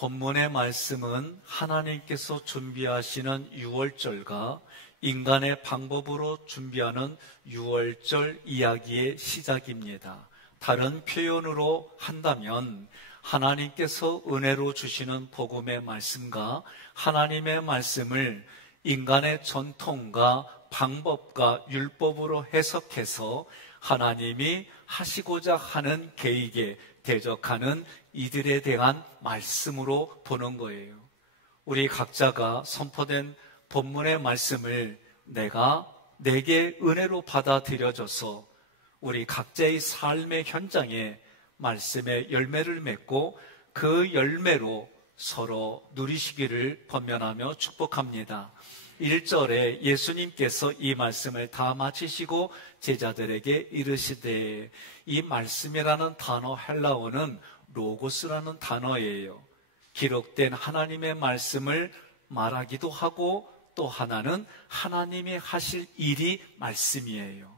본문의 말씀은 하나님께서 준비하시는 유월절과 인간의 방법으로 준비하는 유월절 이야기의 시작입니다. 다른 표현으로 한다면 하나님께서 은혜로 주시는 복음의 말씀과 하나님의 말씀을 인간의 전통과 방법과 율법으로 해석해서 하나님이 하시고자 하는 계획에 대적하는 이들에 대한 말씀으로 보는 거예요. 우리 각자가 선포된 본문의 말씀을 내게 은혜로 받아들여져서 우리 각자의 삶의 현장에 말씀의 열매를 맺고 그 열매로 서로 누리시기를 번면하며 축복합니다. 1절에 예수님께서 이 말씀을 다 마치시고 제자들에게 이르시되, 이 말씀이라는 단어 헬라어는 로고스라는 단어예요. 기록된 하나님의 말씀을 말하기도 하고 또 하나는 하나님이 하실 일이 말씀이에요.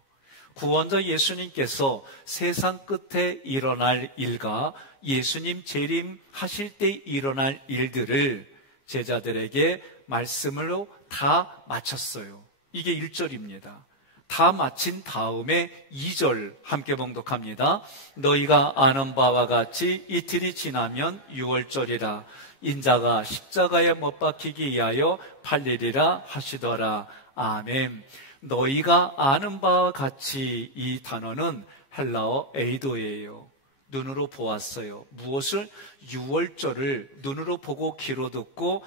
구원자 예수님께서 세상 끝에 일어날 일과 예수님 재림하실 때 일어날 일들을 제자들에게 말씀으로 다 마쳤어요. 이게 1절입니다. 다 마친 다음에 2절 함께 봉독합니다. 너희가 아는 바와 같이 이틀이 지나면 유월절이라. 인자가 십자가에 못 박히기 위하여 팔리리라 하시더라. 아멘. 너희가 아는 바와 같이, 이 단어는 헬라어 에이도예요. 눈으로 보았어요. 무엇을? 유월절을 눈으로 보고 귀로 듣고,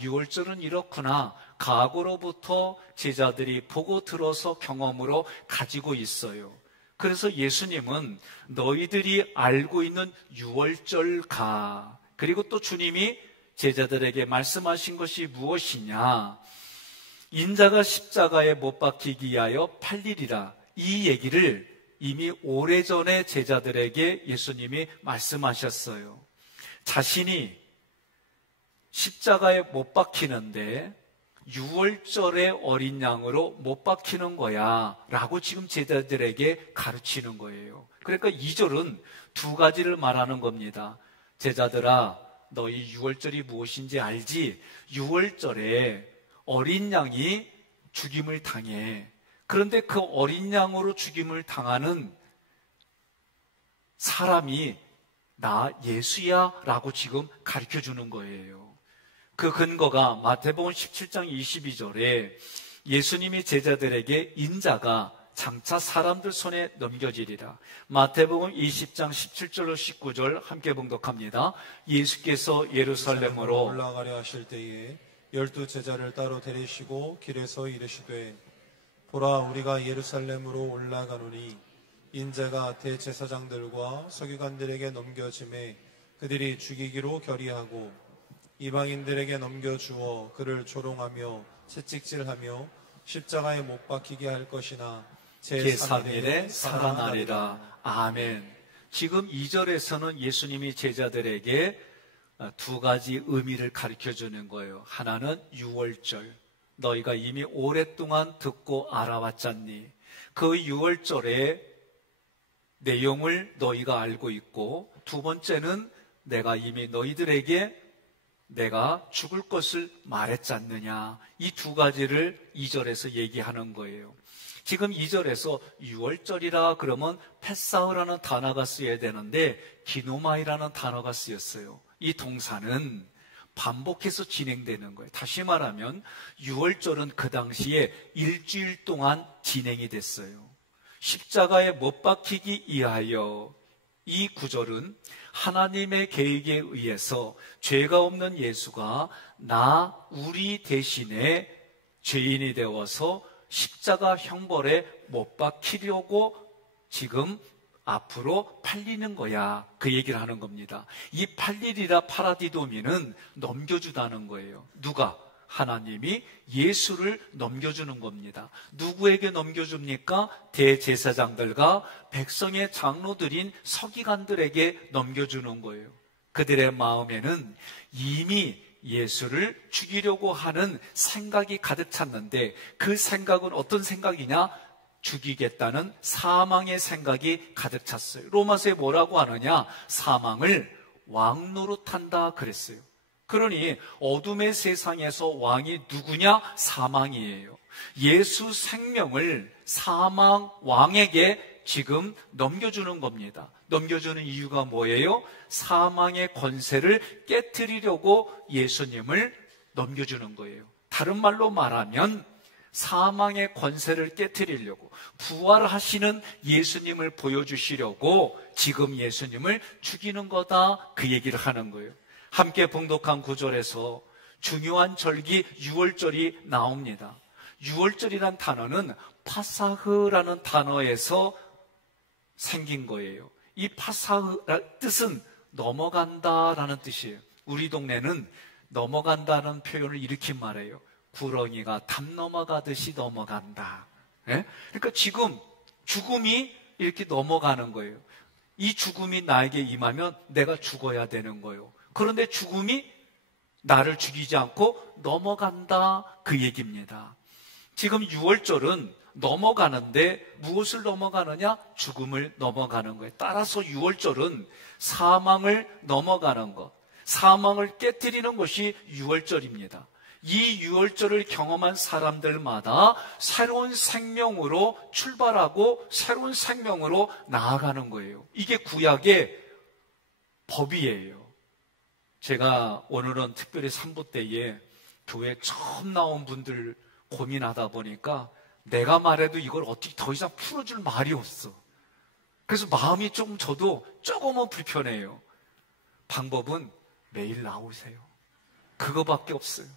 유월절은 이렇구나. 과거로부터 제자들이 보고 들어서 경험으로 가지고 있어요. 그래서 예수님은 너희들이 알고 있는 유월절가, 그리고 또 주님이 제자들에게 말씀하신 것이 무엇이냐? 인자가 십자가에 못 박히기 위하여 팔리리라. 이 얘기를 이미 오래전에 제자들에게 예수님이 말씀하셨어요. 자신이 십자가에 못 박히는데 유월절의 어린 양으로 못 박히는 거야 라고 지금 제자들에게 가르치는 거예요. 그러니까 2절은 두 가지를 말하는 겁니다. 제자들아, 너희 유월절이 무엇인지 알지? 유월절에 어린 양이 죽임을 당해. 그런데 그 어린 양으로 죽임을 당하는 사람이 나 예수야 라고 지금 가르쳐 주는 거예요. 그 근거가 마태복음 17장 22절에 예수님이 제자들에게 인자가 장차 사람들 손에 넘겨지리라. 마태복음 20장 17절로 19절 함께 봉독합니다. 예수께서 예루살렘으로 올라가려 하실 때에 12 제자를 따로 데리시고 길에서 이르시되, 보라, 우리가 예루살렘으로 올라가노니 인자가 대제사장들과 서기관들에게 넘겨짐에 그들이 죽이기로 결의하고 이방인들에게 넘겨주어 그를 조롱하며 채찍질하며 십자가에 못 박히게 할 것이나 제3일에 살아나리라. 아멘. 지금 2절에서는 예수님이 제자들에게 두 가지 의미를 가르쳐 주는 거예요. 하나는 유월절, 너희가 이미 오랫동안 듣고 알아왔잖니. 그 유월절의 내용을 너희가 알고 있고, 두 번째는 내가 이미 너희들에게 내가 죽을 것을 말했지 않느냐. 이 두 가지를 2절에서 얘기하는 거예요. 지금 2절에서 유월절이라 그러면 패사흐라는 단어가 쓰여야 되는데 기노마이라는 단어가 쓰였어요. 이 동사는 반복해서 진행되는 거예요. 다시 말하면 유월절은 그 당시에 일주일 동안 진행이 됐어요. 십자가에 못 박히기 위하여, 이 구절은 하나님의 계획에 의해서 죄가 없는 예수가 우리 대신에 죄인이 되어서 십자가 형벌에 못 박히려고 지금 앞으로 팔리는 거야, 그 얘기를 하는 겁니다. 이 팔리리라 파라디도미는 넘겨주다는 거예요. 누가? 하나님이 예수를 넘겨주는 겁니다. 누구에게 넘겨줍니까? 대제사장들과 백성의 장로들인 서기관들에게 넘겨주는 거예요. 그들의 마음에는 이미 예수를 죽이려고 하는 생각이 가득 찼는데, 그 생각은 어떤 생각이냐? 죽이겠다는 사망의 생각이 가득 찼어요. 로마서에 뭐라고 하느냐? 사망을 왕 노릇한다 그랬어요. 그러니 어둠의 세상에서 왕이 누구냐? 사망이에요. 예수 생명을 사망 왕에게 지금 넘겨주는 겁니다. 넘겨주는 이유가 뭐예요? 사망의 권세를 깨트리려고 예수님을 넘겨주는 거예요. 다른 말로 말하면 사망의 권세를 깨트리려고, 부활하시는 예수님을 보여주시려고 지금 예수님을 죽이는 거다, 그 얘기를 하는 거예요. 함께 봉독한 구절에서 중요한 절기 유월절이 나옵니다. 유월절이란 단어는 파사흐라는 단어에서 생긴 거예요. 이 파사흐라는 뜻은 넘어간다라는 뜻이에요. 우리 동네는 넘어간다는 표현을 이렇게 말해요. 구렁이가 담 넘어가듯이 넘어간다. 예? 그러니까 지금 죽음이 이렇게 넘어가는 거예요. 이 죽음이 나에게 임하면 내가 죽어야 되는 거예요. 그런데 죽음이 나를 죽이지 않고 넘어간다, 그 얘기입니다. 지금 유월절은 넘어가는데 무엇을 넘어가느냐? 죽음을 넘어가는 거예요. 따라서 유월절은 사망을 넘어가는 것, 사망을 깨트리는 것이 유월절입니다. 이 유월절을 경험한 사람들마다 새로운 생명으로 출발하고 새로운 생명으로 나아가는 거예요. 이게 구약의 법이에요. 제가 오늘은 특별히 3부 때에 교회 처음 나온 분들 고민하다 보니까 내가 말해도 이걸 어떻게 더 이상 풀어줄 말이 없어. 그래서 마음이 저도 조금은 불편해요. 방법은 매일 나오세요. 그거밖에 없어요.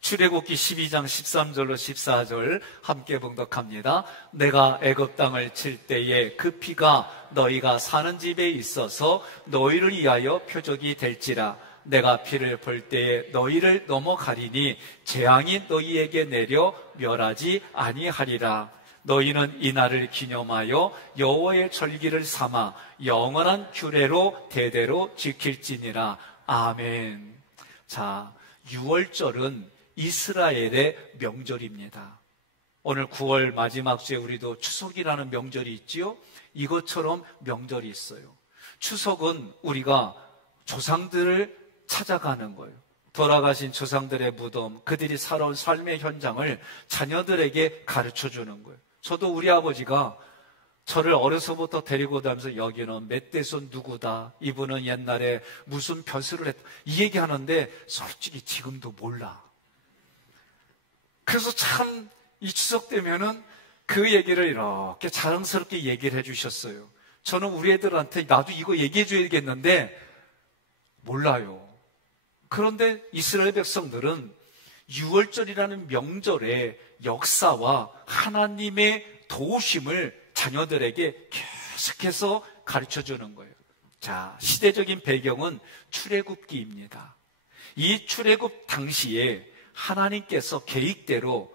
출애굽기 12장 13절로 14절 함께 봉독합니다. 내가 애굽 땅을 칠 때에 그 피가 너희가 사는 집에 있어서 너희를 위하여 표적이 될지라. 내가 피를 볼 때에 너희를 넘어가리니 재앙이 너희에게 내려 멸하지 아니하리라. 너희는 이 날을 기념하여 여호와의 절기를 삼아 영원한 규례로 대대로 지킬지니라. 아멘. 자, 유월절은 이스라엘의 명절입니다. 오늘 9월 마지막 주에 우리도 추석이라는 명절이 있지요. 이것처럼 명절이 있어요. 추석은 우리가 조상들을 찾아가는 거예요. 돌아가신 조상들의 무덤, 그들이 살아온 삶의 현장을 자녀들에게 가르쳐주는 거예요. 저도 우리 아버지가 저를 어려서부터 데리고 다니면서 여기는 멧돼손 누구다, 이분은 옛날에 무슨 벼슬을 했다, 이 얘기하는데 솔직히 지금도 몰라. 그래서 참 이 추석 되면은 그 얘기를 이렇게 자랑스럽게 얘기를 해주셨어요. 저는 우리 애들한테 나도 이거 얘기해 줘야겠는데 몰라요. 그런데 이스라엘 백성들은 유월절이라는 명절의 역사와 하나님의 도우심을 자녀들에게 계속해서 가르쳐주는 거예요. 자, 시대적인 배경은 출애굽기입니다. 이 출애굽 당시에 하나님께서 계획대로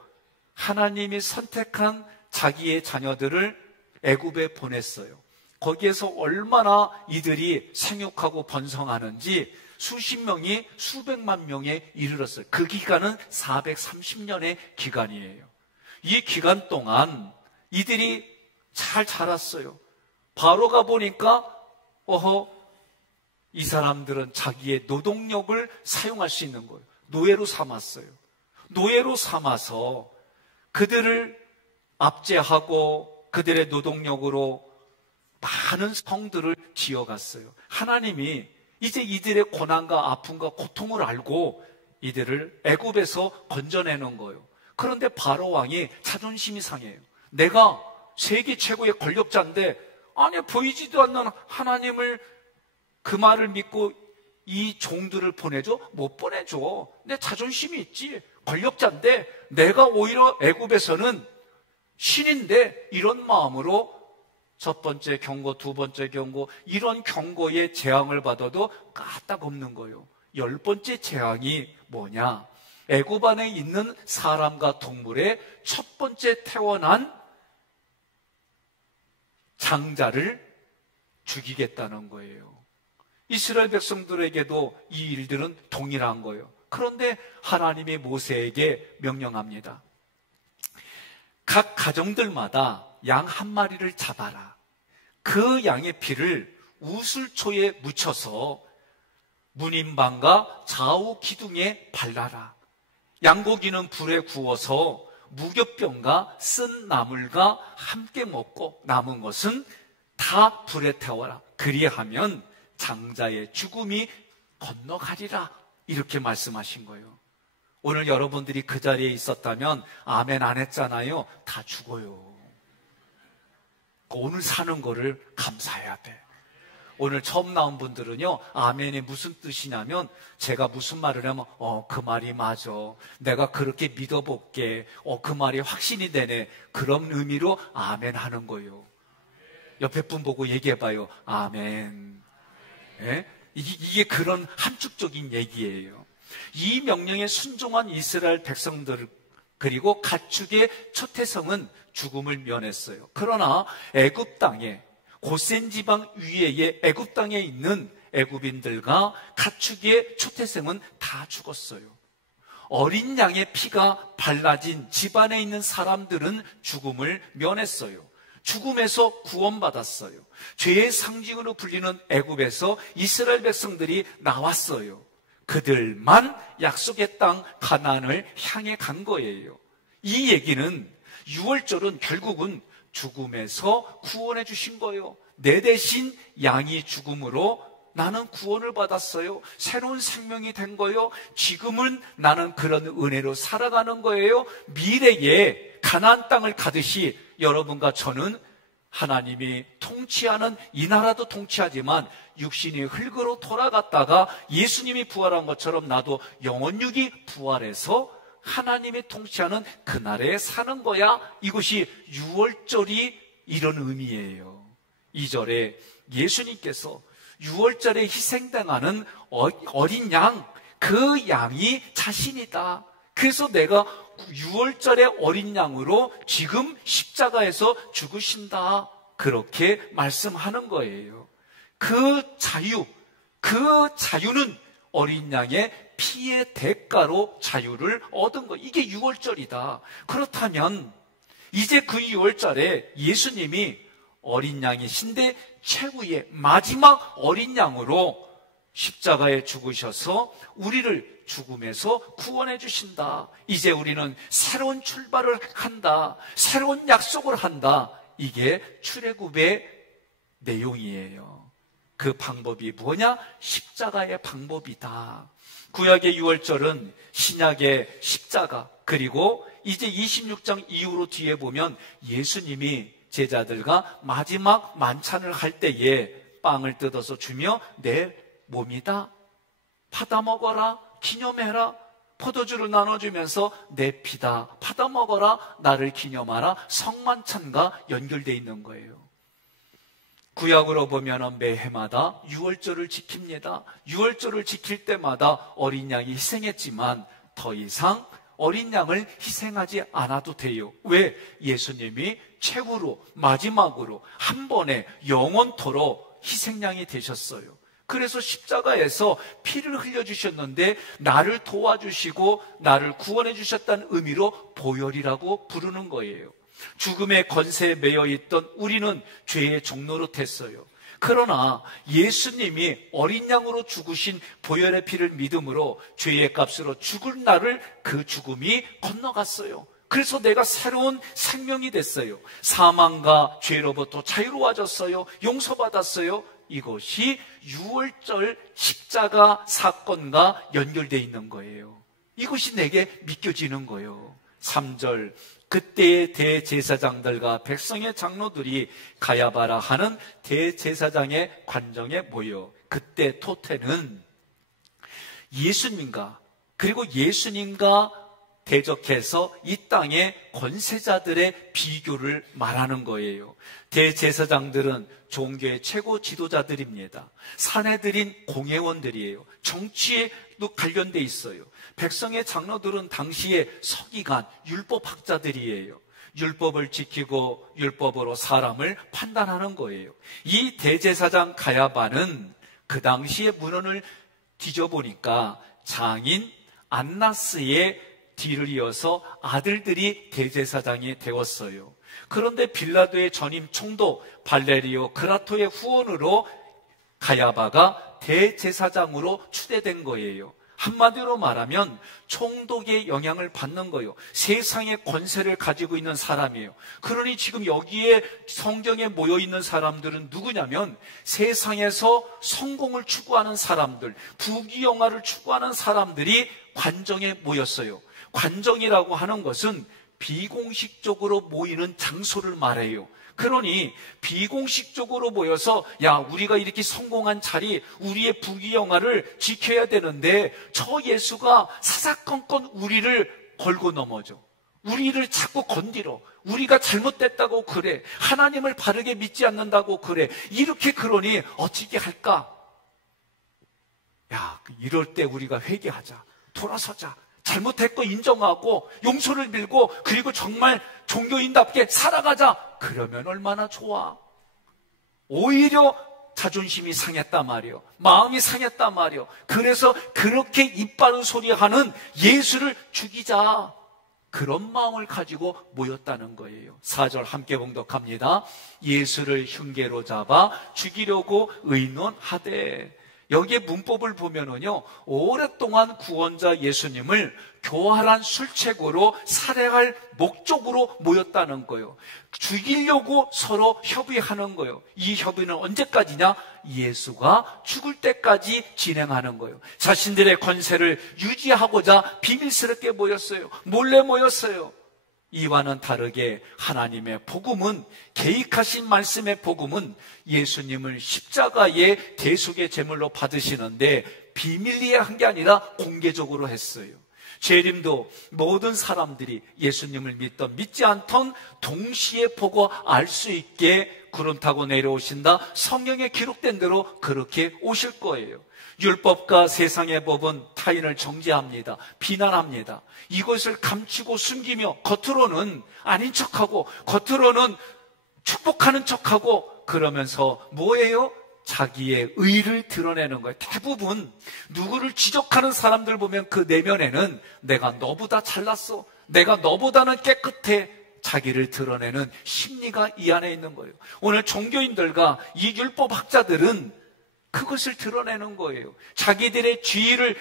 하나님이 선택한 자기의 자녀들을 애굽에 보냈어요. 거기에서 얼마나 이들이 생육하고 번성하는지 수십 명이 수백만 명에 이르렀어요. 그 기간은 430년의 기간이에요. 이 기간 동안 이들이 잘 자랐어요. 바로가 보니까 이 사람들은 자기의 노동력을 사용할 수 있는 거예요. 노예로 삼았어요. 노예로 삼아서 그들을 압제하고 그들의 노동력으로 많은 성들을 지어갔어요. 하나님이 이제 이들의 고난과 아픔과 고통을 알고 이들을 애굽에서 건져내는 거예요. 그런데 바로 왕이 자존심이 상해요. 내가 세계 최고의 권력자인데 아니 보이지도 않는 하나님을 그 말을 믿고 이 종들을 보내줘? 못 보내줘. 내 자존심이 있지. 권력자인데 내가 오히려 애굽에서는 신인데 이런 마음으로 첫 번째 경고, 두 번째 경고, 이런 경고에 재앙을 받아도 까딱없는 거예요. 10번째 재앙이 뭐냐? 애굽 안에 있는 사람과 동물의 첫 번째 태어난 장자를 죽이겠다는 거예요. 이스라엘 백성들에게도 이 일들은 동일한 거예요. 그런데 하나님이 모세에게 명령합니다. 각 가정들마다 양 한 마리를 잡아라. 그 양의 피를 우슬초에 묻혀서 문인방과 좌우 기둥에 발라라. 양고기는 불에 구워서 무교병과 쓴 나물과 함께 먹고 남은 것은 다 불에 태워라. 그리하면 장자의 죽음이 건너가리라. 이렇게 말씀하신 거예요. 오늘 여러분들이 그 자리에 있었다면 아멘 안 했잖아요. 다 죽어요. 오늘 사는 거를 감사해야 돼. 오늘 처음 나온 분들은요, 아멘이 무슨 뜻이냐면, 제가 무슨 말을 하면, 그 말이 맞아. 내가 그렇게 믿어볼게. 그 말이 확신이 되네. 그런 의미로 아멘 하는 거예요. 옆에 분 보고 얘기해봐요. 아멘. 예? 이게 그런 함축적인 얘기예요. 이 명령에 순종한 이스라엘 백성들, 그리고 가축의 초태성은 죽음을 면했어요. 그러나 애굽 땅에, 고센 지방 위에의 애굽 땅에 있는 애굽인들과 가축의 초태생은 다 죽었어요. 어린 양의 피가 발라진 집안에 있는 사람들은 죽음을 면했어요. 죽음에서 구원받았어요. 죄의 상징으로 불리는 애굽에서 이스라엘 백성들이 나왔어요. 그들만 약속의 땅 가나안을 향해 간 거예요. 이 얘기는 유월절은 결국은 죽음에서 구원해 주신 거예요. 내 대신 양이 죽음으로 나는 구원을 받았어요. 새로운 생명이 된 거예요. 지금은 나는 그런 은혜로 살아가는 거예요. 미래에 가나안 땅을 가듯이 여러분과 저는 하나님이 통치하는 이 나라도 통치하지만 육신이 흙으로 돌아갔다가 예수님이 부활한 것처럼 나도 영혼육이 부활해서 하나님이 통치하는 그 나라에 사는 거야. 이것이 유월절이 이런 의미예요. 2절에 예수님께서 유월절에 희생당하는 어린 양, 그 양이 자신이다. 그래서 내가 유월절의 어린 양으로 지금 십자가에서 죽으신다. 그렇게 말씀하는 거예요. 그 자유는 어린 양의 피의 대가로 자유를 얻은 거. 이게 유월절이다. 그렇다면 이제 그 유월절에 예수님이 어린 양이신데 최후의 마지막 어린 양으로 십자가에 죽으셔서 우리를 죽음에서 구원해 주신다. 이제 우리는 새로운 출발을 한다. 새로운 약속을 한다. 이게 출애굽의 내용이에요. 그 방법이 뭐냐? 십자가의 방법이다. 구약의 유월절은 신약의 십자가, 그리고 이제 26장 이후로 뒤에 보면 예수님이 제자들과 마지막 만찬을 할 때에 빵을 뜯어서 주며 내 몸이다. 받아 먹어라. 기념해라. 포도주를 나눠주면서 내 피다. 받아 먹어라. 나를 기념하라. 성만찬과 연결되어 있는 거예요. 구약으로 보면 매해마다 유월절을 지킵니다. 유월절을 지킬 때마다 어린 양이 희생했지만 더 이상 어린 양을 희생하지 않아도 돼요. 왜? 예수님이 최후로 마지막으로 한 번에 영원토록 희생양이 되셨어요. 그래서 십자가에서 피를 흘려주셨는데 나를 도와주시고 나를 구원해 주셨다는 의미로 보혈이라고 부르는 거예요. 죽음의 권세에 매여 있던 우리는 죄의 종로로 됐어요. 그러나 예수님이 어린 양으로 죽으신 보혈의 피를 믿음으로 죄의 값으로 죽을 날을 그 죽음이 건너갔어요. 그래서 내가 새로운 생명이 됐어요. 사망과 죄로부터 자유로워졌어요. 용서받았어요. 이것이 유월절 십자가 사건과 연결되어 있는 거예요. 이것이 내게 믿겨지는 거예요. 3절, 그때의 대제사장들과 백성의 장로들이 가야바라 하는 대제사장의 관정에 모여 그때 토테는 예수님과 그리고 예수님과 대적해서 이 땅의 권세자들의 비교를 말하는 거예요. 대제사장들은 종교의 최고 지도자들입니다. 사내들인 공회원들이에요. 정치에도 관련돼 있어요. 백성의 장로들은 당시에 서기관, 율법학자들이에요. 율법을 지키고 율법으로 사람을 판단하는 거예요. 이 대제사장 가야바는 그 당시의 문헌을 뒤져보니까 장인 안나스의 뒤를 이어서 아들들이 대제사장이 되었어요. 그런데 빌라도의 전임 총독 발레리오 그라토의 후원으로 가야바가 대제사장으로 추대된 거예요. 한마디로 말하면 총독의 영향을 받는 거예요. 세상의 권세를 가지고 있는 사람이에요. 그러니 지금 여기에 성경에 모여 있는 사람들은 누구냐면 세상에서 성공을 추구하는 사람들, 부귀영화를 추구하는 사람들이 관정에 모였어요. 관정이라고 하는 것은 비공식적으로 모이는 장소를 말해요. 그러니 비공식적으로 모여서 야, 우리가 이렇게 성공한 자리, 우리의 부귀영화를 지켜야 되는데 저 예수가 사사건건 우리를 걸고 넘어져. 우리를 자꾸 건드려. 우리가 잘못됐다고 그래. 하나님을 바르게 믿지 않는다고 그래. 이렇게 그러니 어찌게 할까? 야, 이럴 때 우리가 회개하자. 돌아서자. 잘못했고 인정하고 용서를 빌고 그리고 정말 종교인답게 살아가자. 그러면 얼마나 좋아. 오히려 자존심이 상했단 말이요. 마음이 상했단 말이요. 그래서 그렇게 입바른 소리하는 예수를 죽이자. 그런 마음을 가지고 모였다는 거예요. 4절 함께 봉독합니다. 예수를 흉계로 잡아 죽이려고 의논하되. 여기에 문법을 보면은요, 오랫동안 구원자 예수님을 교활한 술책으로 살해할 목적으로 모였다는 거예요. 죽이려고 서로 협의하는 거예요. 이 협의는 언제까지냐? 예수가 죽을 때까지 진행하는 거예요. 자신들의 권세를 유지하고자 비밀스럽게 모였어요. 몰래 모였어요. 이와는 다르게 하나님의 복음은, 계획하신 말씀의 복음은 예수님을 십자가의 대속의 제물로 받으시는데 비밀리에 한 게 아니라 공개적으로 했어요. 재림도 모든 사람들이 예수님을 믿던 믿지 않던 동시에 보고 알 수 있게 구름 타고 내려오신다. 성경에 기록된 대로 그렇게 오실 거예요. 율법과 세상의 법은 타인을 정죄합니다. 비난합니다. 이것을 감추고 숨기며 겉으로는 아닌 척하고 겉으로는 축복하는 척하고 그러면서 뭐예요? 자기의 의를 드러내는 거예요. 대부분 누구를 지적하는 사람들 보면 그 내면에는 내가 너보다 잘났어, 내가 너보다는 깨끗해, 자기를 드러내는 심리가 이 안에 있는 거예요. 오늘 종교인들과 이 율법학자들은 그것을 드러내는 거예요. 자기들의 지위를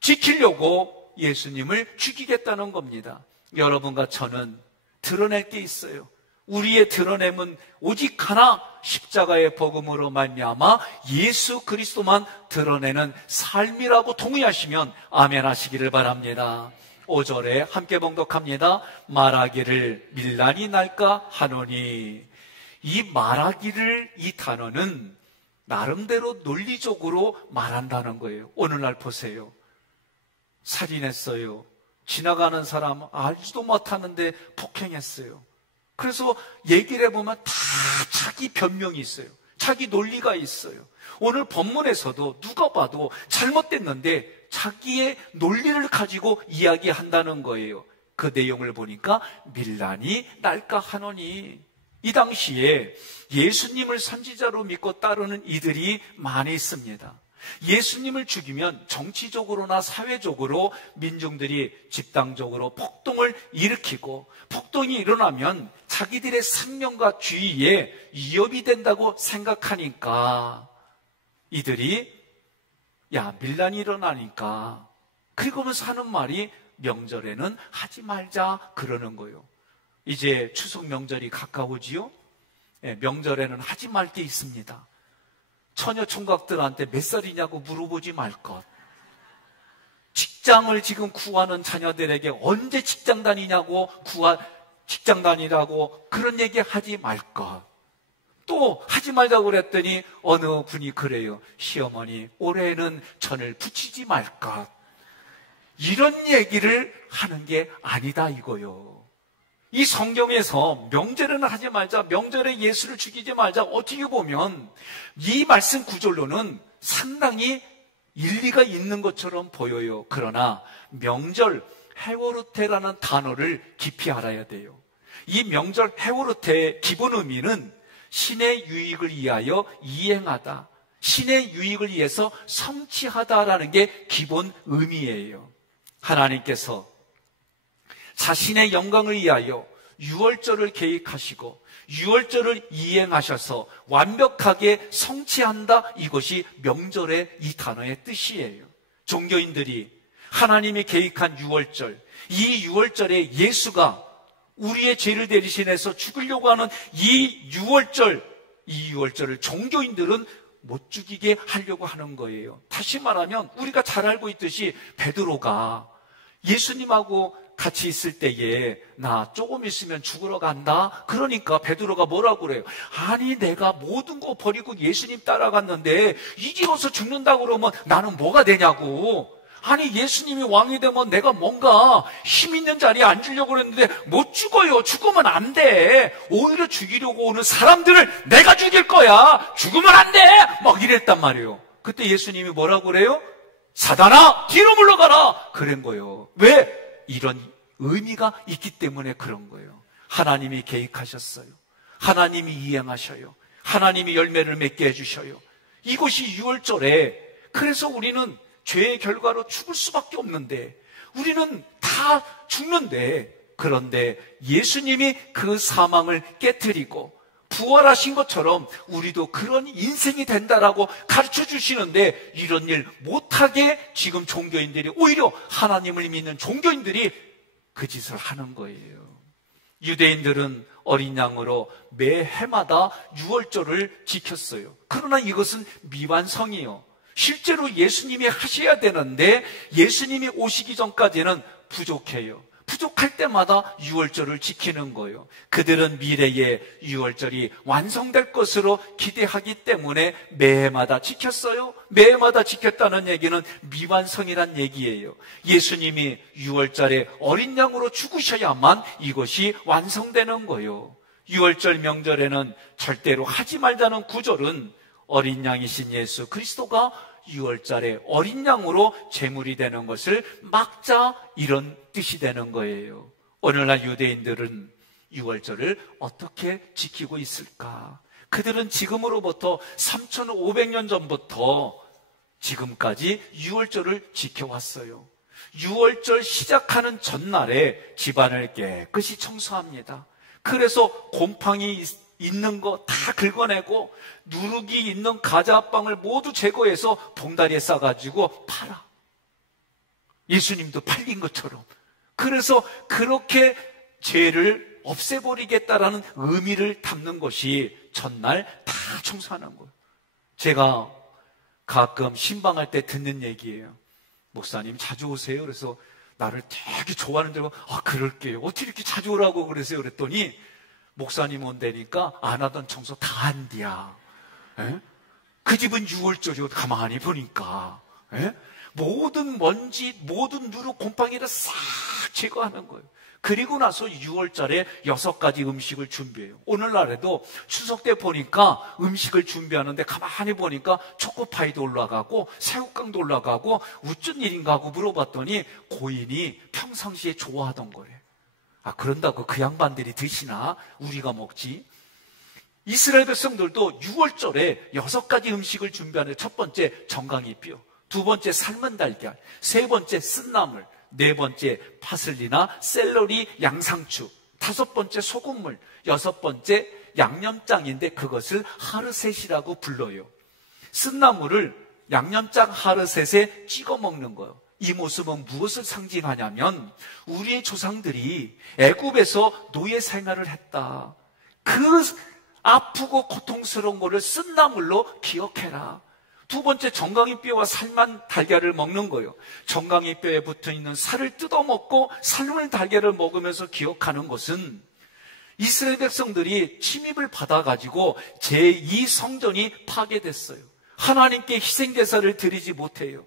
지키려고 예수님을 죽이겠다는 겁니다. 여러분과 저는 드러낼 게 있어요. 우리의 드러냄은 오직 하나, 십자가의 복음으로 말미암아 예수 그리스도만 드러내는 삶이라고 동의하시면 아멘 하시기를 바랍니다. 5절에 함께 봉독합니다. 말하기를 밀란이 날까 하노니. 이 말하기를, 이 단어는 나름대로 논리적으로 말한다는 거예요. 오늘날 보세요. 살인했어요. 지나가는 사람 알지도 못하는데 폭행했어요. 그래서 얘기를 해보면 다 자기 변명이 있어요. 자기 논리가 있어요. 오늘 본문에서도 누가 봐도 잘못됐는데 자기의 논리를 가지고 이야기한다는 거예요. 그 내용을 보니까 밀란이 날까 하노니. 이 당시에 예수님을 선지자로 믿고 따르는 이들이 많이 있습니다. 예수님을 죽이면 정치적으로나 사회적으로 민중들이 집단적으로 폭동을 일으키고, 폭동이 일어나면 자기들의 생명과 주의에 위협이 된다고 생각하니까 이들이 야, 밀란이 일어나니까 그러면서 하는 말이 명절에는 하지 말자 그러는 거예요. 이제 추석 명절이 가까우지요? 네, 명절에는 하지 말 게 있습니다. 처녀 총각들한테 몇 살이냐고 물어보지 말 것. 직장을 지금 구하는 자녀들에게 언제 직장 다니냐고 직장 다니라고 그런 얘기 하지 말 것. 또 하지 말자고 그랬더니 어느 분이 그래요. 시어머니 올해는 전을 붙이지 말 것. 이런 얘기를 하는 게 아니다 이거요. 이 성경에서 명절에는 하지 말자, 명절에 예수를 죽이지 말자, 어떻게 보면 이 말씀 구절로는 상당히 일리가 있는 것처럼 보여요. 그러나 명절 헤오르테라는 단어를 깊이 알아야 돼요. 이 명절 헤오르테의 기본 의미는 신의 유익을 위하여 이행하다, 신의 유익을 위해서 성취하다라는 게 기본 의미예요. 하나님께서 자신의 영광을 위하여 유월절을 계획하시고 유월절을 이행하셔서 완벽하게 성취한다. 이것이 명절의 이 단어의 뜻이에요. 종교인들이 하나님이 계획한 유월절, 이 유월절에 예수가 우리의 죄를 대신해서 죽으려고 하는 이 유월절을 종교인들은 못 죽이게 하려고 하는 거예요. 다시 말하면 우리가 잘 알고 있듯이 베드로가 예수님하고 같이 있을 때에 나 조금 있으면 죽으러 간다. 그러니까 베드로가 뭐라고 그래요? 아니 내가 모든 거 버리고 예수님 따라갔는데 이제 와서 죽는다고 그러면 나는 뭐가 되냐고. 아니 예수님이 왕이 되면 내가 뭔가 힘 있는 자리에 앉으려고 그랬는데 못 죽어요. 죽으면 안 돼. 오히려 죽이려고 오는 사람들을 내가 죽일 거야. 죽으면 안 돼. 막 이랬단 말이에요. 그때 예수님이 뭐라고 그래요? 사단아 뒤로 물러가라. 그런 거예요. 왜? 이런 의미가 있기 때문에 그런 거예요. 하나님이 계획하셨어요. 하나님이 이행하셔요. 하나님이 열매를 맺게 해주셔요. 이것이 유월절에, 그래서 우리는 죄의 결과로 죽을 수밖에 없는데, 우리는 다 죽는데, 그런데 예수님이 그 사망을 깨뜨리고 부활하신 것처럼 우리도 그런 인생이 된다라고 가르쳐 주시는데, 이런 일 못하게 지금 종교인들이, 오히려 하나님을 믿는 종교인들이 그 짓을 하는 거예요. 유대인들은 어린 양으로 매 해마다 유월절을 지켰어요. 그러나 이것은 미완성이요. 실제로 예수님이 하셔야 되는데 예수님이 오시기 전까지는 부족해요. 부족할 때마다 유월절을 지키는 거예요. 그들은 미래에 유월절이 완성될 것으로 기대하기 때문에 매해마다 지켰어요. 매해마다 지켰다는 얘기는 미완성이란 얘기예요. 예수님이 유월절에 어린 양으로 죽으셔야만 이것이 완성되는 거예요. 유월절 명절에는 절대로 하지 말자는 구절은 어린 양이신 예수 그리스도가 유월절에 어린 양으로 제물이 되는 것을 막자, 이런 뜻이 되는 거예요. 오늘날 유대인들은 유월절을 어떻게 지키고 있을까? 그들은 지금으로부터 3,500년 전부터 지금까지 유월절을 지켜왔어요. 유월절 시작하는 전날에 집안을 깨끗이 청소합니다. 그래서 곰팡이 있는 거 다 긁어내고 누룩이 있는 과자빵을 모두 제거해서 봉다리에 싸가지고 팔아. 예수님도 팔린 것처럼. 그래서 그렇게 죄를 없애버리겠다라는 의미를 담는 것이 전날 다 청소하는 거예요. 제가 가끔 신방할 때 듣는 얘기예요. 목사님 자주 오세요. 그래서 나를 되게 좋아하는 데가 그럴게요. 어떻게 이렇게 자주 오라고 그러세요? 그랬더니 목사님 온다니까 안 하던 청소 다 한디야. 그 집은 6월절이고 가만히 보니까 모든 먼지, 모든 누룩, 곰팡이를 싹 제거하는 거예요. 그리고 나서 6월절에 6가지 음식을 준비해요. 오늘날에도 추석 때 보니까 음식을 준비하는데 가만히 보니까 초코파이도 올라가고 새우깡도 올라가고 어쩐 일인가 하고 물어봤더니 고인이 평상시에 좋아하던 거래요. 그런다고 그 양반들이 드시나? 우리가 먹지. 이스라엘 백성들도 6월절에 6가지 음식을 준비하는 첫 번째 정강이뼈, 두 번째 삶은 달걀, 세 번째 쓴나물, 네 번째 파슬리나 샐러리, 양상추, 다섯 번째 소금물, 여섯 번째 양념장인데 그것을 하르셋이라고 불러요. 쓴나물을 양념장 하르셋에 찍어 먹는 거예요. 이 모습은 무엇을 상징하냐면 우리의 조상들이 애굽에서 노예 생활을 했다. 그 아프고 고통스러운 것을 쓴나물로 기억해라. 두 번째 정강이뼈와 삶은 달걀을 먹는 거예요. 정강이뼈에 붙어있는 살을 뜯어먹고 삶은 달걀을 먹으면서 기억하는 것은 이스라엘 백성들이 침입을 받아가지고 제2성전이 파괴됐어요. 하나님께 희생제사를 드리지 못해요.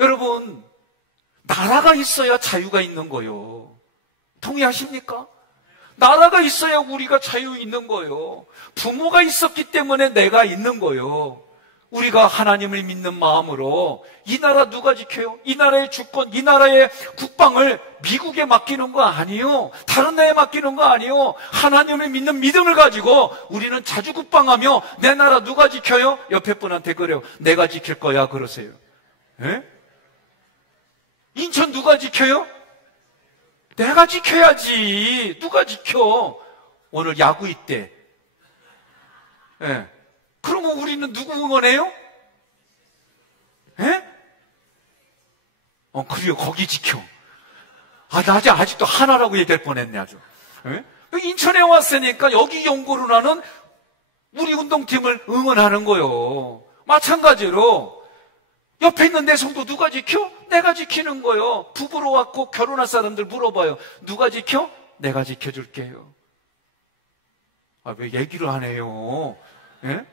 여러분, 나라가 있어야 자유가 있는 거예요. 동의하십니까? 나라가 있어야 우리가 자유 있는 거예요. 부모가 있었기 때문에 내가 있는 거예요. 우리가 하나님을 믿는 마음으로 이 나라 누가 지켜요? 이 나라의 주권, 이 나라의 국방을 미국에 맡기는 거 아니에요. 다른 나라에 맡기는 거 아니에요. 하나님을 믿는 믿음을 가지고 우리는 자주 국방하며 내 나라 누가 지켜요? 옆에 분한테 그래요. 내가 지킬 거야 그러세요. 에? 인천 누가 지켜요? 내가 지켜야지. 누가 지켜? 오늘 야구 있대. 예. 그러면 우리는 누구 응원해요? 예? 그래요. 거기 지켜. 나 아직도 하나라고 얘기할 뻔했네, 아주. 예? 인천에 왔으니까 여기 연고루나는 우리 운동팀을 응원하는 거요. 마찬가지로 옆에 있는 내 성도 누가 지켜? 내가 지키는 거요. 부부로 왔고 결혼할 사람들 물어봐요. 누가 지켜? 내가 지켜줄게요. 왜 얘기를 안 해요? 예?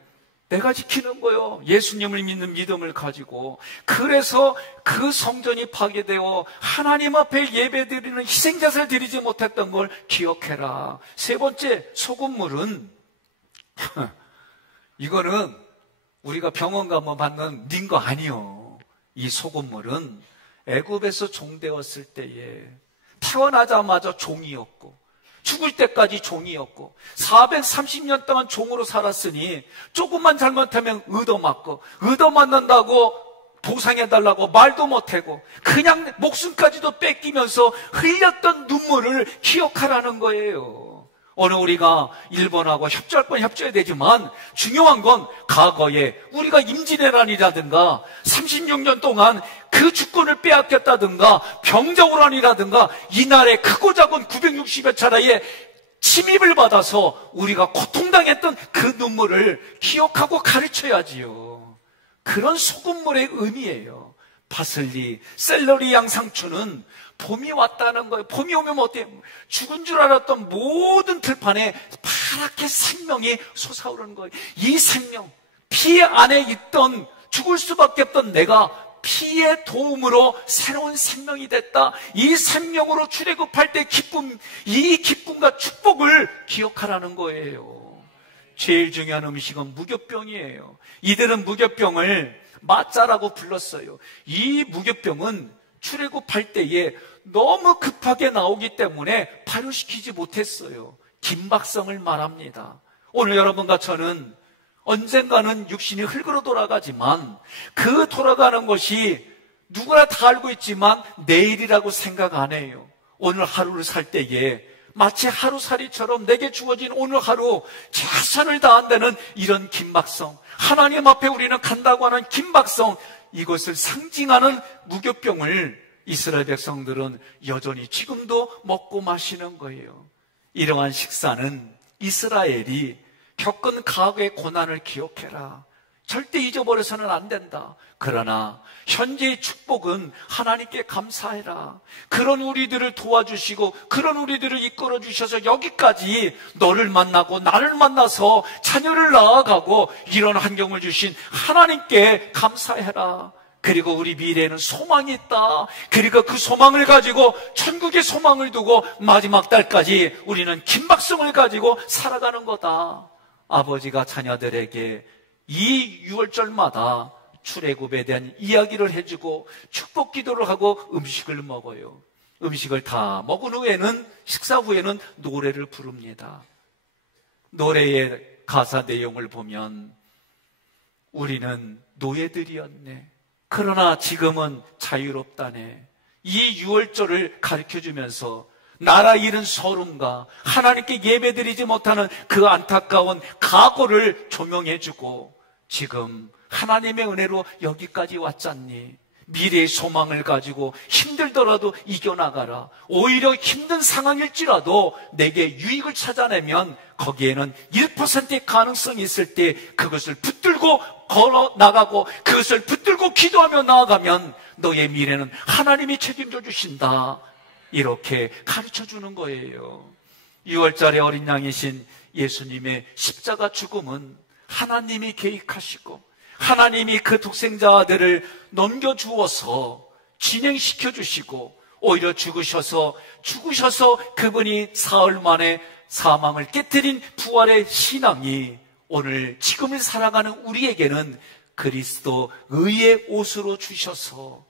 내가 지키는 거요. 예수님을 믿는 믿음을 가지고. 그래서 그 성전이 파괴되어 하나님 앞에 예배드리는 희생자를 드리지 못했던 걸 기억해라. 세 번째, 소금물은 이거는 우리가 병원 가면 받는 닌 거 아니요. 이 소금물은 애굽에서 종되었을 때에 태어나자마자 종이었고 죽을 때까지 종이었고 430년 동안 종으로 살았으니 조금만 잘못하면 얻어맞고 얻어맞는다고 보상해달라고 말도 못하고 그냥 목숨까지도 뺏기면서 흘렸던 눈물을 기억하라는 거예요. 오늘 우리가 일본하고 협조할 건 협조해야 되지만 중요한 건 과거에 우리가 임진왜란이라든가 36년 동안 그 주권을 빼앗겼다든가 병자호란이라든가 이날의 크고 작은 960여 차례의 침입을 받아서 우리가 고통당했던 그 눈물을 기억하고 가르쳐야지요. 그런 소금물의 의미예요. 파슬리, 샐러리 양상추는 봄이 왔다는 거예요. 봄이 오면 어때요? 죽은 줄 알았던 모든 들판에 파랗게 생명이 솟아오르는 거예요. 이 생명, 피 안에 있던 죽을 수밖에 없던 내가 피의 도움으로 새로운 생명이 됐다. 이 생명으로 출애굽할 때 기쁨, 이 기쁨과 축복을 기억하라는 거예요. 제일 중요한 음식은 무교병이에요. 이들은 무교병을 마짜라고 불렀어요. 이 무교병은 출애굽할 때에 너무 급하게 나오기 때문에 발효시키지 못했어요. 긴박성을 말합니다. 오늘 여러분과 저는 언젠가는 육신이 흙으로 돌아가지만 그 돌아가는 것이 누구나 다 알고 있지만 내일이라고 생각 안 해요. 오늘 하루를 살 때에 마치 하루살이처럼 내게 주어진 오늘 하루 최선을 다한다는 이런 긴박성, 하나님 앞에 우리는 간다고 하는 긴박성, 이것을 상징하는 무교병을 이스라엘 백성들은 여전히 지금도 먹고 마시는 거예요. 이러한 식사는 이스라엘이 겪은 과거의 고난을 기억해라. 절대 잊어버려서는 안 된다. 그러나 현재의 축복은 하나님께 감사해라. 그런 우리들을 도와주시고 그런 우리들을 이끌어 주셔서 여기까지 너를 만나고 나를 만나서 자녀를 낳아가고 이런 환경을 주신 하나님께 감사해라. 그리고 우리 미래에는 소망이 있다. 그리고 그 소망을 가지고 천국의 소망을 두고 마지막 달까지 우리는 긴박성을 가지고 살아가는 거다. 아버지가 자녀들에게 이 6월절마다 출애굽에 대한 이야기를 해주고 축복 기도를 하고 음식을 먹어요. 음식을 다 먹은 후에는, 식사 후에는 노래를 부릅니다. 노래의 가사 내용을 보면 우리는 노예들이었네. 그러나 지금은 자유롭다네. 이 6월절을 가르쳐주면서 나라 잃은 서름과 하나님께 예배드리지 못하는 그 안타까운 과거를 조명해주고 지금 하나님의 은혜로 여기까지 왔잖니. 미래의 소망을 가지고 힘들더라도 이겨나가라. 오히려 힘든 상황일지라도 내게 유익을 찾아내면 거기에는 1%의 가능성이 있을 때 그것을 붙들고 걸어 나가고 그것을 붙들고 기도하며 나아가면 너의 미래는 하나님이 책임져 주신다. 이렇게 가르쳐 주는 거예요. 6월절의 어린 양이신 예수님의 십자가 죽음은 하나님이 계획하시고 하나님이 그 독생자 아들을 넘겨주어서 진행시켜 주시고 오히려 죽으셔서 그분이 사흘 만에 사망을 깨뜨린 부활의 신앙이 오늘 지금을 살아가는 우리에게는 그리스도 의의 옷으로 주셔서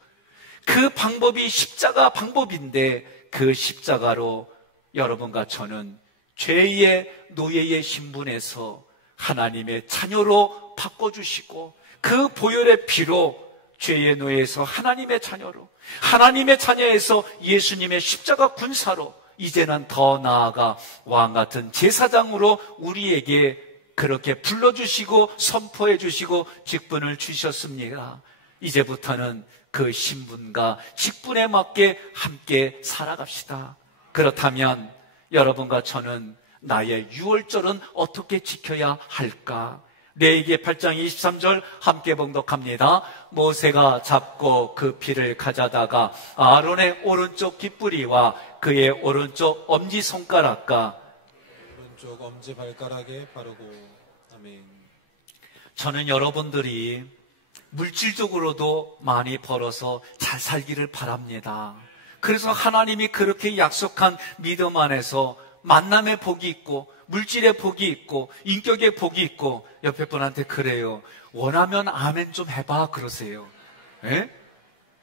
그 방법이 십자가 방법인데 그 십자가로 여러분과 저는 죄의 노예의 신분에서 하나님의 자녀로 바꿔주시고 그 보혈의 피로 죄의 노예에서 하나님의 자녀로, 하나님의 자녀에서 예수님의 십자가 군사로, 이제는 더 나아가 왕 같은 제사장으로 우리에게 그렇게 불러주시고 선포해 주시고 직분을 주셨습니다. 이제부터는 그 신분과 직분에 맞게 함께 살아갑시다. 그렇다면 여러분과 저는 나의 유월절은 어떻게 지켜야 할까? 레위기 8장 23절 함께 봉독합니다. 모세가 잡고 그 피를 가져다가 아론의 오른쪽 깃뿌리와 그의 오른쪽 엄지손가락과 오른쪽 엄지발가락에 바르고. 아멘. 저는 여러분들이 물질적으로도 많이 벌어서 잘 살기를 바랍니다. 그래서 하나님이 그렇게 약속한 믿음 안에서 만남의 복이 있고 물질의 복이 있고 인격의 복이 있고 옆에 분한테 그래요. 원하면 아멘 좀 해봐 그러세요. 에?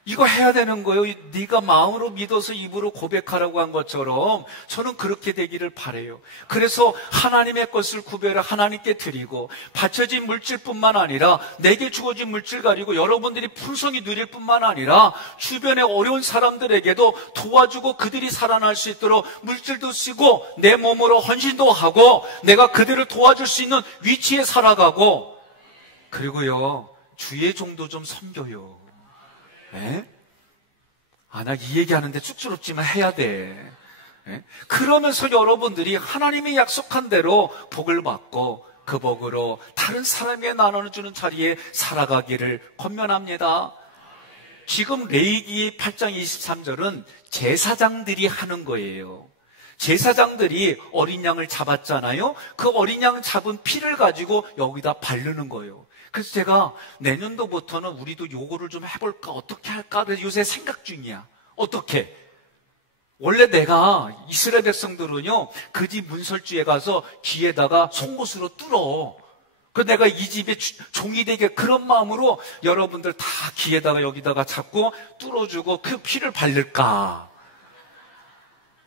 이거 해야 되는 거예요. 네가 마음으로 믿어서 입으로 고백하라고 한 것처럼 저는 그렇게 되기를 바라요. 그래서 하나님의 것을 구별해 하나님께 드리고 바쳐진 물질뿐만 아니라 내게 주어진 물질 가지고 여러분들이 풍성히 누릴 뿐만 아니라 주변의 어려운 사람들에게도 도와주고 그들이 살아날 수 있도록 물질도 쓰고 내 몸으로 헌신도 하고 내가 그들을 도와줄 수 있는 위치에 살아가고 그리고요 주의 종도 좀 섬겨요. 에? 나 이 얘기하는데 쑥스럽지만 해야 돼. 에? 그러면서 여러분들이 하나님이 약속한 대로 복을 받고 그 복으로 다른 사람에게 나눠주는 자리에 살아가기를 권면합니다. 지금 레위기 8장 23절은 제사장들이 하는 거예요. 제사장들이 어린 양을 잡았잖아요. 그 어린 양 잡은 피를 가지고 여기다 바르는 거예요. 그래서 제가 내년도부터는 우리도 요거를 좀 해볼까 어떻게 할까 그래서 요새 생각 중이야. 어떻게? 원래 내가 이스라엘 백성들은요 그 집 문설주에 가서 귀에다가 송곳으로 뚫어. 그 내가 이 집의 종이 되게 그런 마음으로 여러분들 다 귀에다가 여기다가 잡고 뚫어주고 그 피를 바를까?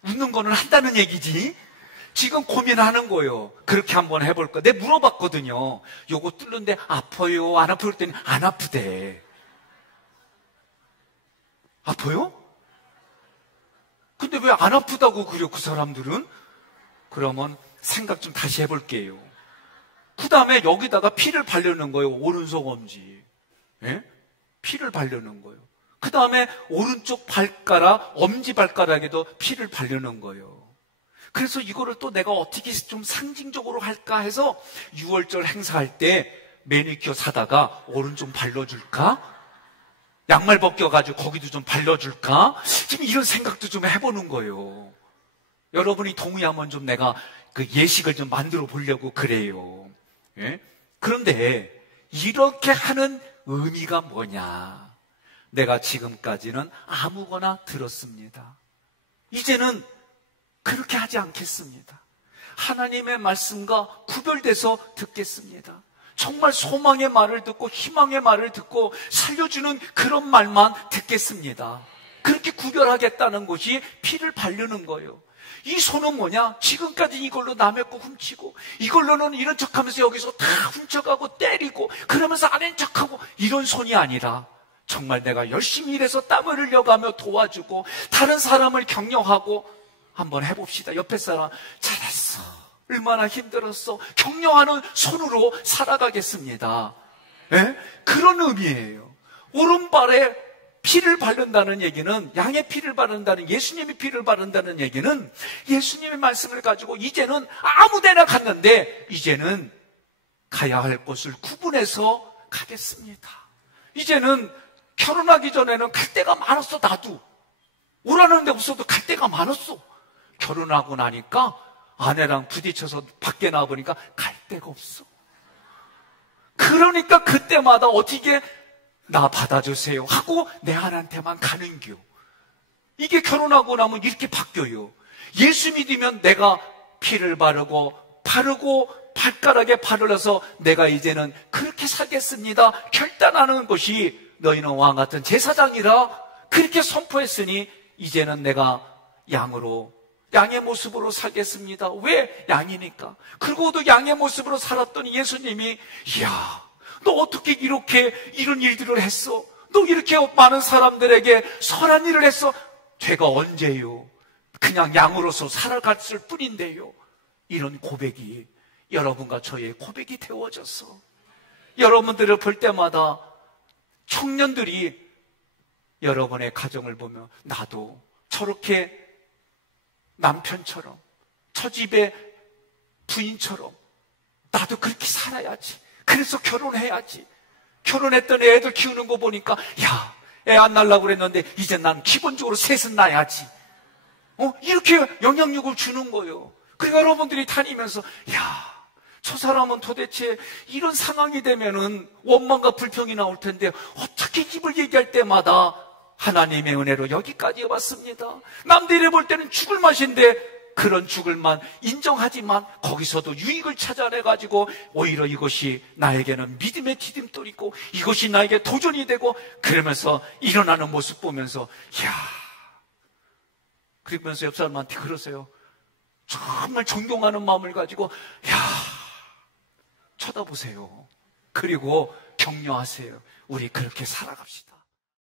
웃는 거는 한다는 얘기지. 지금 고민하는 거예요. 그렇게 한번 해볼까? 내가 물어봤거든요. 요거 뚫는데 아파요? 안 아파요? 그랬더니 안 아프대. 아파요? 근데 왜 안 아프다고 그래요? 그 사람들은? 그러면 생각 좀 다시 해볼게요. 그 다음에 여기다가 피를 바르는 거예요. 오른손 엄지. 예? 피를 바르는 거예요. 그 다음에 오른쪽 발가락, 엄지 발가락에도 피를 바르는 거예요. 그래서 이거를 또 내가 어떻게 좀 상징적으로 할까 해서 6월절 행사할 때 매니큐어 사다가 오른 좀 발라줄까? 양말 벗겨가지고 거기도 좀 발라줄까? 지금 이런 생각도 좀 해보는 거예요. 여러분이 동의하면 좀 내가 그 예식을 좀 만들어 보려고 그래요. 예? 그런데 이렇게 하는 의미가 뭐냐? 내가 지금까지는 아무거나 들었습니다. 이제는 그렇게 하지 않겠습니다. 하나님의 말씀과 구별돼서 듣겠습니다. 정말 소망의 말을 듣고 희망의 말을 듣고 살려주는 그런 말만 듣겠습니다. 그렇게 구별하겠다는 것이 피를 바르는 거예요. 이 손은 뭐냐? 지금까지 이걸로 남의 거 훔치고 이걸로는 이런 척하면서 여기서 다 훔쳐가고 때리고 그러면서 아는 척하고 이런 손이 아니라 정말 내가 열심히 일해서 땀을 흘려가며 도와주고 다른 사람을 격려하고 한번 해봅시다. 옆에 사람 잘했어. 얼마나 힘들었어. 격려하는 손으로 살아가겠습니다. 네? 그런 의미예요. 오른발에 피를 바른다는 얘기는 양의 피를 바른다는 예수님의 피를 바른다는 얘기는 예수님의 말씀을 가지고 이제는 아무데나 갔는데 이제는 가야 할 곳을 구분해서 가겠습니다. 이제는 결혼하기 전에는 갈 데가 많았어. 나도 오라는 데 없어도 갈 데가 많았어. 결혼하고 나니까 아내랑 부딪혀서 밖에 나와보니까 갈 데가 없어. 그러니까 그때마다 어떻게 나 받아주세요 하고 내 아내한테만 가는겨. 이게 결혼하고 나면 이렇게 바뀌어요. 예수 믿으면 내가 피를 바르고 발가락에 바르러서 내가 이제는 그렇게 살겠습니다 결단하는 것이 너희는 왕 같은 제사장이라 그렇게 선포했으니 이제는 내가 양의 모습으로 살겠습니다. 왜? 양이니까. 그리고도 양의 모습으로 살았더니 예수님이 이야 너 어떻게 이렇게 이런 일들을 했어? 너 이렇게 많은 사람들에게 선한 일을 했어. 죄가 언제요? 그냥 양으로서 살아갔을 뿐인데요. 이런 고백이 여러분과 저의 고백이 되어졌어. 여러분들을 볼 때마다 청년들이 여러분의 가정을 보면 나도 저렇게 남편처럼, 저 집의 부인처럼 나도 그렇게 살아야지. 그래서 결혼해야지. 결혼했더니 애들 키우는 거 보니까 야, 애 안 낳으려고 그랬는데 이제 난 기본적으로 셋은 낳아야지. 이렇게 영향력을 주는 거예요. 그러니까 여러분들이 다니면서 야, 저 사람은 도대체 이런 상황이 되면은 원망과 불평이 나올 텐데 어떻게 입을 얘기할 때마다 하나님의 은혜로 여기까지 왔습니다. 남들이 볼 때는 죽을 맛인데 그런 죽을 맛 인정하지만 거기서도 유익을 찾아내가지고 오히려 이것이 나에게는 믿음의 디딤돌이고 이것이 나에게 도전이 되고 그러면서 일어나는 모습 보면서 이야, 그러면서 옆 사람한테 그러세요. 정말 존경하는 마음을 가지고 야, 쳐다보세요. 그리고 격려하세요. 우리 그렇게 살아갑시다.